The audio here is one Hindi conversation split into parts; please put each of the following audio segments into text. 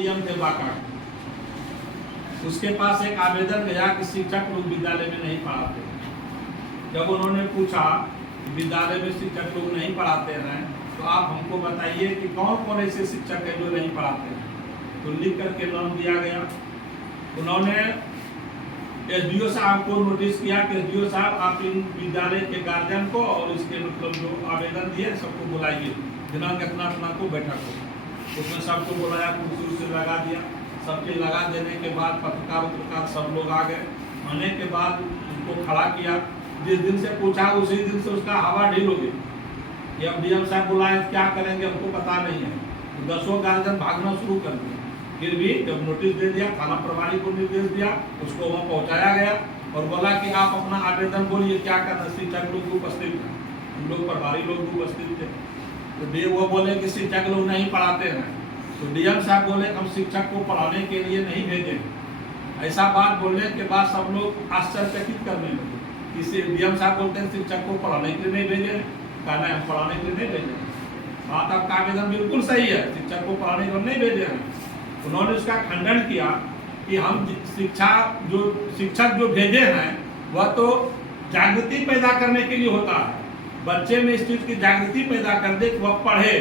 डीएम थे बांका, उसके पास एक आवेदन गया कि शिक्षक लोग विद्यालय में नहीं पढ़ाते। जब उन्होंने पूछा कि विद्यालय में शिक्षक लोग नहीं पढ़ाते हैं तो आप हमको बताइए कि कौन कौन ऐसे शिक्षक है जो नहीं पढ़ाते हैं। तो लिख करके नाम दिया गया। उन्होंने एसडीओ साहब को नोटिस किया कि एसडीओ साहब आप इन विद्यालय के गार्जियन को और इसके मतलब जो आवेदन दिए सबको बुलाइए, दिनांक इतना को बैठक हो। उसमें सबको बुलाया, कुर्सी से लगा दिया। सब चीज लगा देने के बाद पत्रकार सब लोग आ गए। आने के बाद उनको खड़ा किया। जिस दिन से पूछा उसी दिन से उसका हवा ढील हो गई कि अब डीएम साहब बुलाए क्या करेंगे हमको पता नहीं है। तो 10 गार्जियन भागना शुरू कर दिया। फिर भी जब नोटिस दे दिया, थाना प्रभारी को निर्देश दिया, उसको वहाँ पहुँचाया गया और बोला कि आप अपना आवेदन बोलिए क्या करना। शिक्षक लोग उपस्थित थे, हम लोग प्रभारी लोग भी उपस्थित थे। तो वो बोले कि शिक्षक लोग नहीं पढ़ाते हैं। तो डीएम साहब बोले हम शिक्षक को पढ़ाने के लिए नहीं भेजें। ऐसा बात बोलने के बाद सब लोग आश्चर्यचकित करने लगे कि डीएम साहब बोलते हैं शिक्षक को पढ़ाने के लिए नहीं भेजें, कहना है हम पढ़ाने के लिए नहीं भेजें। बात आपका आवेदन बिल्कुल सही है, शिक्षक को पढ़ाने के लिए नहीं भेजे हैं। उन्होंने उसका खंडन किया कि हम शिक्षक जो भेजे हैं वह तो जागृति पैदा करने के लिए होता है। बच्चे में इस चीज की जागृति पैदा कर दे कि वह पढ़े।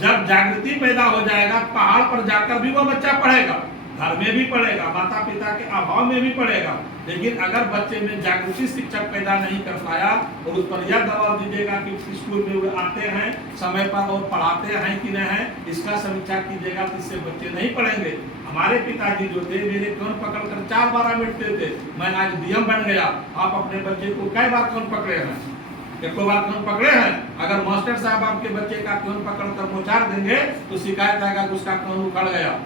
जब जागृति पैदा हो जाएगा पहाड़ पर जाकर भी वह बच्चा पढ़ेगा, घर में भी पढ़ेगा, माता पिता के अभाव में भी पढ़ेगा। लेकिन अगर बच्चे में जागृति शिक्षक पैदा नहीं कर पाया और उस पर यह दबाव दीजिएगा कि स्कूल में वे आते हैं समय पर और पढ़ाते हैं कि नहीं है, इसका समीक्षा कीजिएगा तो इससे बच्चे नहीं पढ़ेंगे। हमारे पिताजी जो थे मेरे कान पकड़कर 4 बार मिटते थे, मैं आज डीएम बन गया। आप अपने बच्चे को कई बार कान पकड़े हैं? एक बार कान पकड़े हैं? अगर मास्टर साहब आपके बच्चे का कान पकड़कर मोचार देंगे तो शिकायत आएगा कि उसका कान उखड़ गया।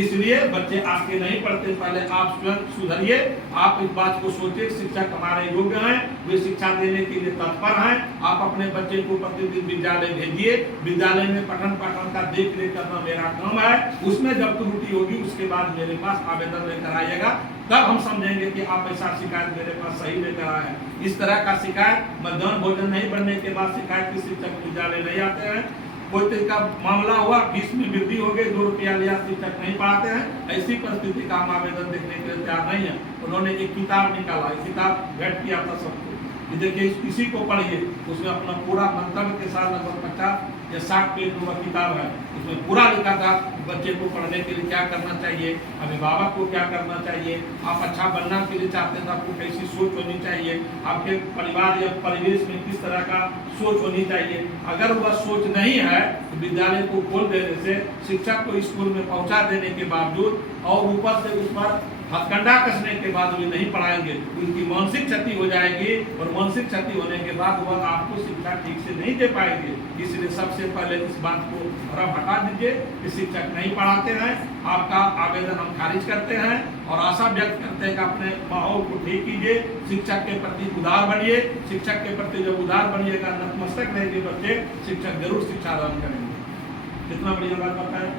इसलिए बच्चे आपके नहीं पढ़ते, पहले आप स्वयं सुधरिए। आप इस बात को सोचिए शिक्षक हमारे योग्य हैं, वे शिक्षा देने के लिए तत्पर हैं। आप अपने बच्चे को प्रतिदिन विद्यालय भेजिए। विद्यालय में पठन पाठन का देख रेख करना मेरा काम है। उसमें जब त्रुटि होगी उसके बाद मेरे पास आवेदन लेकर आइएगा, तब हम समझेंगे कि आप ऐसा शिकायत मेरे पास सही लेकर आए हैं। इस तरह का शिकायत मध्याह्न भोजन नहीं बनने के बाद शिकायत की शिक्षक विद्यालय नहीं आते हैं। कोई तरह का मामला हुआ, फीस में वृद्धि हो गई, 2 रुपया लिया, शिक्षक नहीं पढ़ाते हैं। ऐसी परिस्थिति का हम आवेदन देखने के लिए तैयार नहीं है। उन्होंने एक किताब निकाला, किताब भेंट किया था सबको, देखिए इसी को पढ़िए। उसमें अपना पूरा मंतव्य के साथ लगभग 50 या 60 पेज का किताब है। उसमें पूरा लिखा था बच्चे को पढ़ने के लिए क्या करना चाहिए, अभिभावक को क्या करना चाहिए, आप अच्छा बनना के लिए चाहते हैं तो आपको कैसी सोच होनी चाहिए, आपके परिवार या परिवेश में किस तरह का सोच होनी चाहिए। अगर वह सोच नहीं है तो विद्यालय को खोल देने से, शिक्षक को स्कूल में पहुंचा देने के बावजूद और ऊपर से उस पर हथकंडा कसने के बाद वे नहीं पढ़ाएंगे, उनकी मानसिक क्षति हो जाएगी और मानसिक क्षति होने के बाद वह आपको शिक्षा ठीक से नहीं दे पाएंगे। इसलिए सबसे पहले इस बात को भरम हटा दीजिए कि शिक्षक नहीं पढ़ाते हैं। आपका आवेदन हम खारिज करते हैं और आशा व्यक्त करते हैं कि अपने माहौल को ठीक कीजिए, शिक्षक के प्रति उदार बनिए। शिक्षक के प्रति जब उदार बनिएगा, नतमस्तक रहेंगे बच्चे, शिक्षक जरूर शिक्षा दान करेंगे। कितना बढ़िया बात बताया।